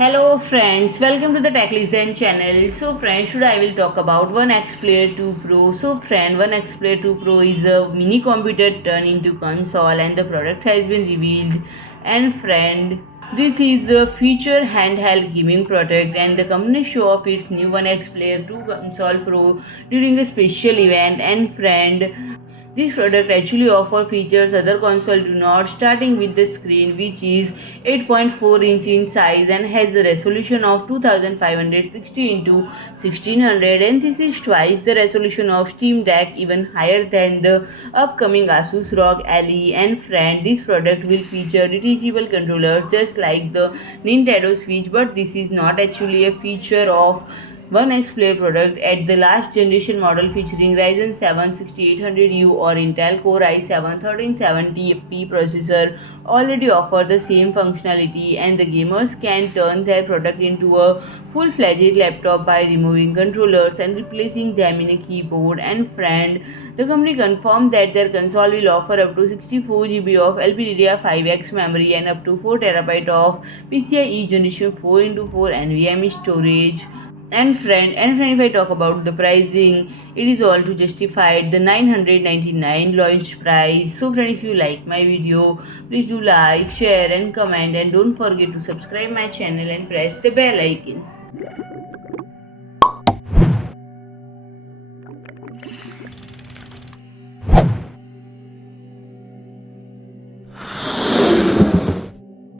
Hello friends, welcome to the TechListen channel. So friends, today I will talk about OneXplayer 2 Pro. So friend, OneXplayer 2 Pro is a mini computer turned into console and the product has been revealed. And friend, this is a feature handheld gaming product and the company show off its new OneXplayer 2 console Pro during a special event. And friend, this product actually offers features other consoles do not, starting with the screen which is 8.4 inch in size and has a resolution of 2560 into 1600, and this is twice the resolution of Steam Deck, even higher than the upcoming ASUS ROG Ally. And friend, this product will feature detachable controllers just like the Nintendo Switch, but this is not actually a feature of OneXplayer product. At the last generation model featuring Ryzen 7 6800U or Intel Core i7 1370p processor already offer the same functionality, and the gamers can turn their product into a full-fledged laptop by removing controllers and replacing them in a keyboard. And friend, the company confirmed that their console will offer up to 64 GB of LPDDR5X memory and up to 4 TB of PCIe Gen4 into 4 NVMe storage. And friend, if I talk about the pricing, it is all to justify the 999 launch price. So friend, if you like my video, please do like, share and comment, and don't forget to subscribe my channel and press the bell icon.